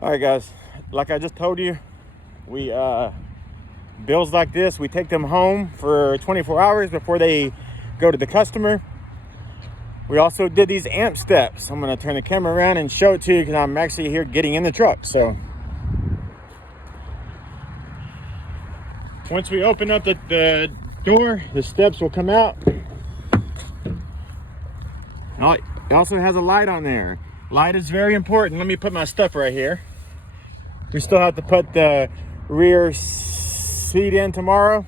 All right, guys, like I just told you, we bills like this, we take them home for 24 hours before they go to the customer. We also did these amp steps. I'm going to turn the camera around and show it to you because I'm actually here getting in the truck. So once we open up the door, the steps will come out. Oh, it also has a light on there. Light is very important. Let me put my stuff right here. We still have to put the rear seat in tomorrow.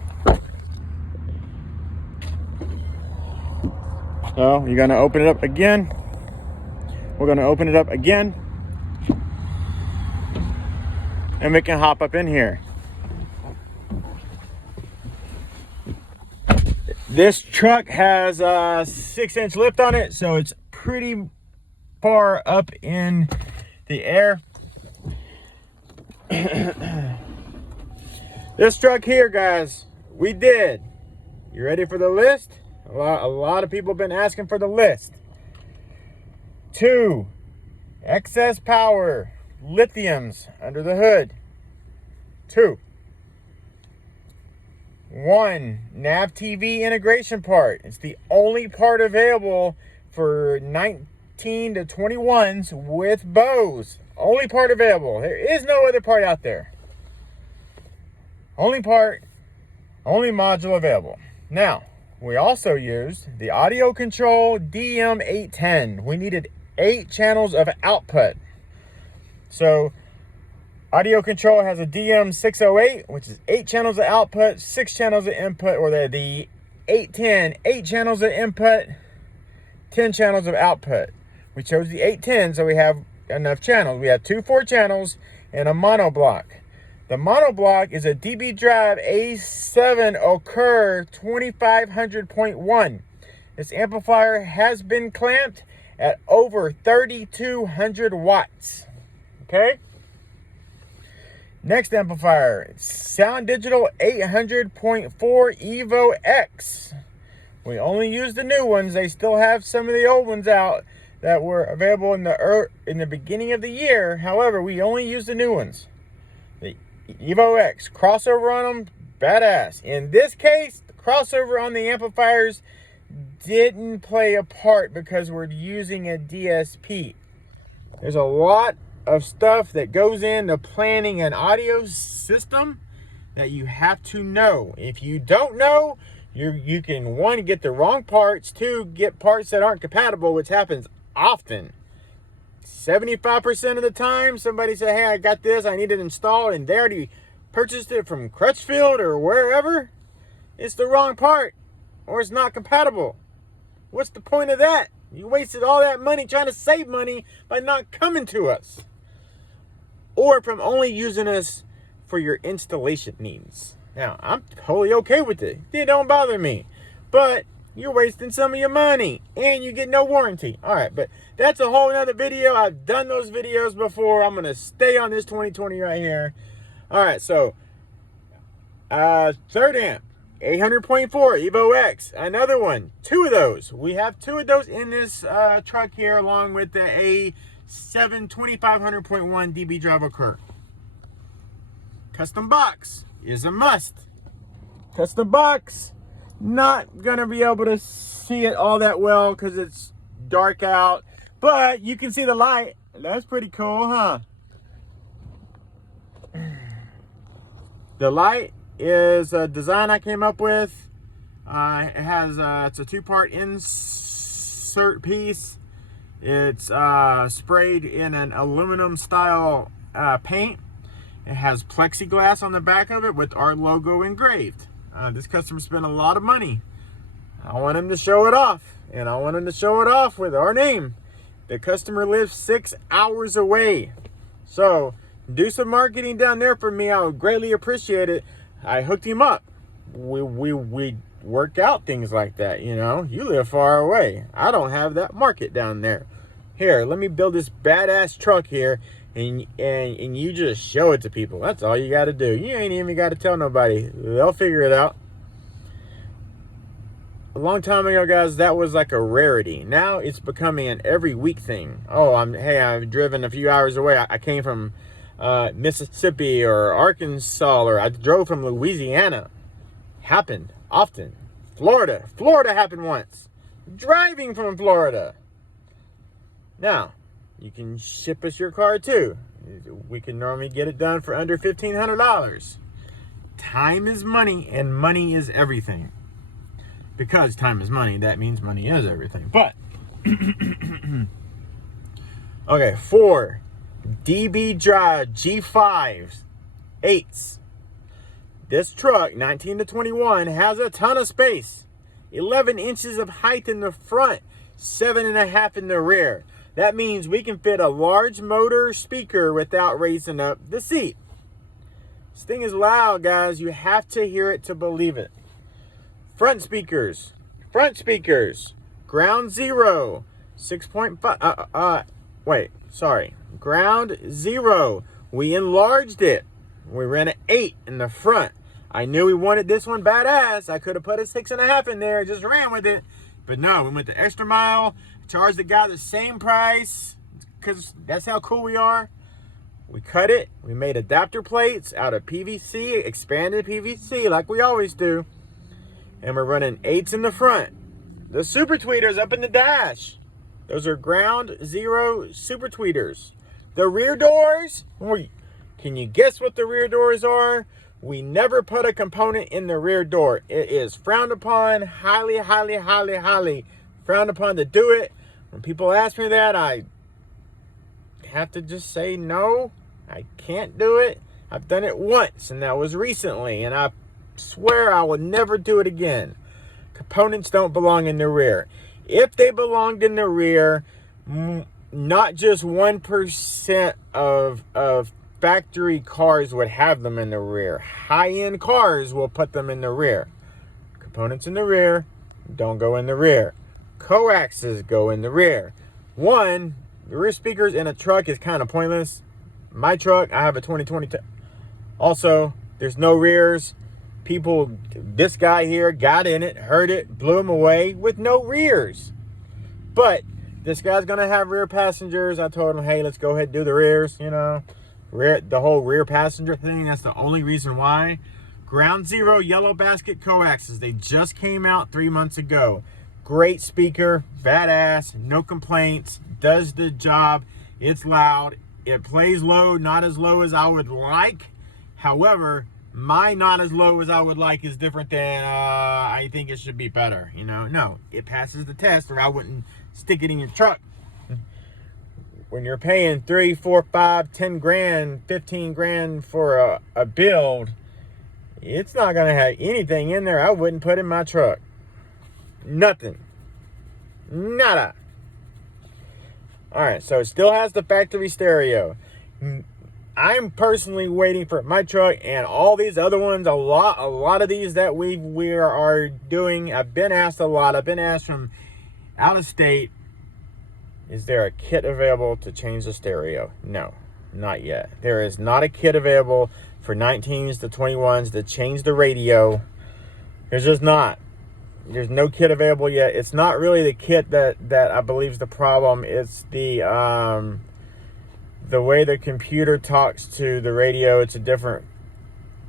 So you're gonna open it up again. We're gonna open it up again. And we can hop up in here. This truck has a 6-inch lift on it, so it's pretty far up in the air. This truck here, guys, we did. You ready for the list? A lot of people have been asking for the list. 2 excess power lithiums under the hood. 2. 1 nav TV integration part. It's the only part available for 19 to 21s with bows. Only part available. There is no other part out there. Only part, only module available. Now, we also used the audio control DM810. We needed 8 channels of output. So audio control has a DM608, which is 8 channels of output, 6 channels of input, or the 810, 8 channels of input, 10 channels of output. We chose the 810 so we have enough channels. We have 2 4 channels and a monoblock. The monoblock is a DB Drive A7 Okur 2500.1. This amplifier has been clamped at over 3,200 watts. Okay? Next amplifier, Soundigital 800.4 Evo X. We only use the new ones. They still have some of the old ones out that were available in the beginning of the year. However, we only use the new ones. The Evo X, crossover on them, badass. In this case, the crossover on the amplifiers didn't play a part because we're using a DSP. There's a lot of stuff that goes into planning an audio system that you have to know. If you don't know, you can, 1, get the wrong parts, 2, get parts that aren't compatible, which happens often. 75% of the time, somebody say, hey, I got this, I need it installed, and they already purchased it from Crutchfield or wherever. It's the wrong part, or it's not compatible. What's the point of that? You wasted all that money trying to save money by not coming to us. Or from only using us for your installation needs. Now, I'm totally okay with it. It don't bother me. But you're wasting some of your money and you get no warranty. All right, but that's a whole nother video. I've done those videos before. I'm going to stay on this 2020 right here. All right, so 3rd amp, 800.4 Evo X. Another one, 2 of those. We have 2 of those in this truck here along with the A7 2500.1 DB Drive Okur. Custom box is a must. Custom box, not gonna be able to see it all that well because it's dark out, but you can see the light. That's pretty cool, huh? The light is a design I came up with. It has it's a 2-part insert piece. It's sprayed in an aluminum style paint. It has plexiglass on the back of it with our logo engraved. This customer spent a lot of money. I want him to show it off, and I want him to show it off with our name. The customer lives 6 hours away. So do some marketing down there for me. I would greatly appreciate it. I hooked him up. We work out things like that, you know. You live far away. I don't have that market down there. Here, let me build this badass truck here, and you just show it to people. That's all you got to do. You ain't even got to tell nobody. They'll figure it out. A long time ago, guys, that was like a rarity. Now it's becoming an every week thing. Oh, I've driven a few hours away. I came from Mississippi or Arkansas, or I drove from Louisiana. Happened often. Florida happened once. Driving from Florida. Now, you can ship us your car too. We can normally get it done for under $1,500. Time is money, and money is everything. Because time is money, that means money is everything. But, okay, 4 DB Drive G5s, 8s. This truck, 19 to 21, has a ton of space. 11 inches of height in the front, 7.5 in the rear. That means we can fit a large motor speaker without raising up the seat. This thing is loud, guys. You have to hear it to believe it. Front speakers, ground zero, 6.5, ground zero. We enlarged it. We ran an 8 in the front. I knew we wanted this one badass. I could have put a 6.5 in there, just ran with it. But no, we went the extra mile, charged the guy the same price, because that's how cool we are. We cut it. We made adapter plates out of PVC, expanded PVC, like we always do. And we're running 8s in the front. The super tweeters up in the dash. Those are ground zero super tweeters. The rear doors, can you guess what the rear doors are? We never put a component in the rear door. It is frowned upon, highly, highly, highly, highly frowned upon to do it. When people ask me that, I have to just say no. I can't do it. I've done it once, and that was recently, and I swear I will never do it again. Components don't belong in the rear. If they belonged in the rear, not just 1% of factory cars would have them in the rear. High-end cars will put them in the rear. Components in the rear don't go in the rear. Coaxes go in the rear. The rear speakers in a truck is kind of pointless. My truck, I have a 2022. Also, there's no rears. This guy here got in it, heard it, blew him away with no rears. But this guy's gonna have rear passengers. I told him, hey, let's go ahead and do the rears, the whole rear passenger thing. That's the only reason why. Ground zero yellow basket coaxes. They just came out 3 months ago. Great speaker, badass, no complaints, does the job. It's loud. It plays low, not as low as I would like. However, my not as low as I would like is different than I think it should be better. No, it passes the test, or I wouldn't stick it in your truck. When you're paying 3, 4, 5, 10 grand, 15 grand for a build, it's not gonna have anything in there I wouldn't put in my truck. Nothing. Nada. All right, so it still has the factory stereo. I'm personally waiting for my truck and all these other ones. A lot of these that we are doing. I've been asked a lot. I've been asked from out of state, is there a kit available to change the stereo? No, not yet. There is not a kit available for 19s to 21s to change the radio. There's just not. There's no kit available yet. It's not really the kit that I believe is the problem. It's the way the computer talks to the radio. It's a different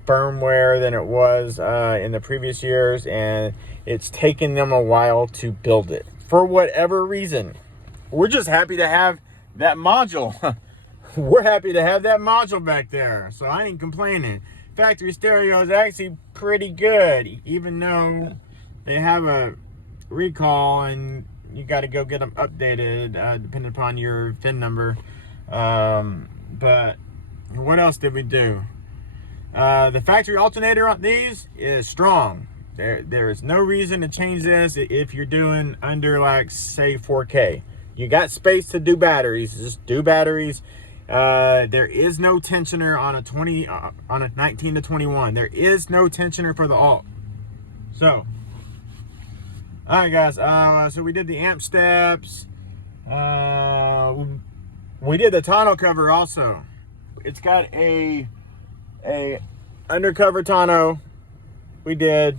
firmware than it was in the previous years, and it's taken them a while to build it for whatever reason. We're just happy to have that module. We're happy to have that module back there, so I ain't complaining. Factory stereo is actually pretty good, even though they have a recall and you got to go get them updated depending upon your VIN number. But what else did we do? The factory alternator on these is strong. There is no reason to change this if you're doing under, like, say 4K. You got space to do batteries, just do batteries. There is no tensioner on a 19 to 21. There is no tensioner for the alt. So, all right, guys. So we did the amp steps. We did the tonneau cover also. It's got a undercover tonneau. We did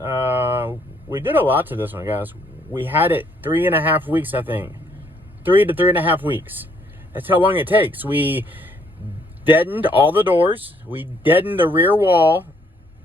a lot to this one, guys. We had it 3.5 weeks, I think. 3 to 3.5 weeks. That's how long it takes. We deadened all the doors. We deadened the rear wall.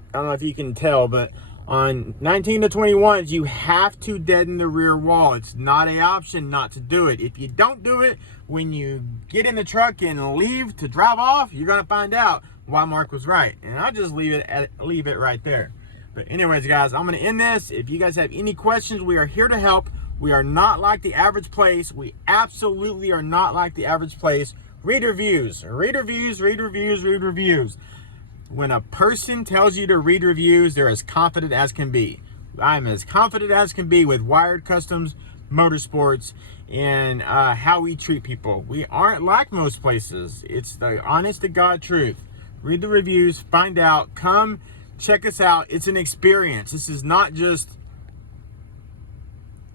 I don't know if you can tell, but on 19 to 21s, you have to deaden the rear wall. It's not an option not to do it. If you don't do it, when you get in the truck and leave to drive off, you're gonna find out why Mark was right. And I'll just leave it right there. But anyways, guys, I'm gonna end this. If you guys have any questions, we are here to help. We are not like the average place. We absolutely are not like the average place. Read reviews, read reviews, read reviews, read reviews. When a person tells you to read reviews, they're as confident as can be. I'm as confident as can be with Wired Kustoms Motorsports and how we treat people. We aren't like most places. It's the honest to God truth. Read the reviews, find out, come check us out. It's an experience. This is not just,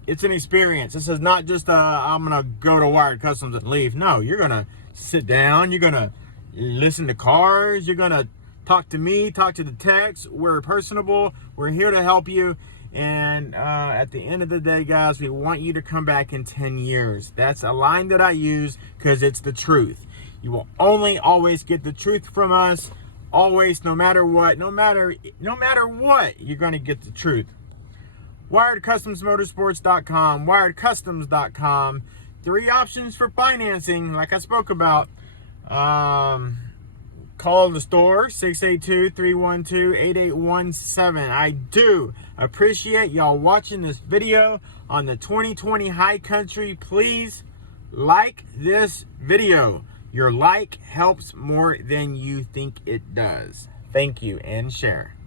it's an experience. This is not just I'm gonna go to Wired Kustoms and leave. No, you're gonna sit down, you're gonna listen to cars, you're gonna talk to me, talk to the techs. We're personable, we're here to help you. And at the end of the day, guys, we want you to come back in 10 years. That's a line that I use because it's the truth. You will only always get the truth from us. Always, no matter what, no matter what, you're going to get the truth. WiredKustomsMotorsports.com, WiredKustoms.com. 3 options for financing, like I spoke about. Call the store, 682-312-8817. I do appreciate y'all watching this video on the 2020 High Country. Please like this video. Your like helps more than you think it does. Thank you, and share.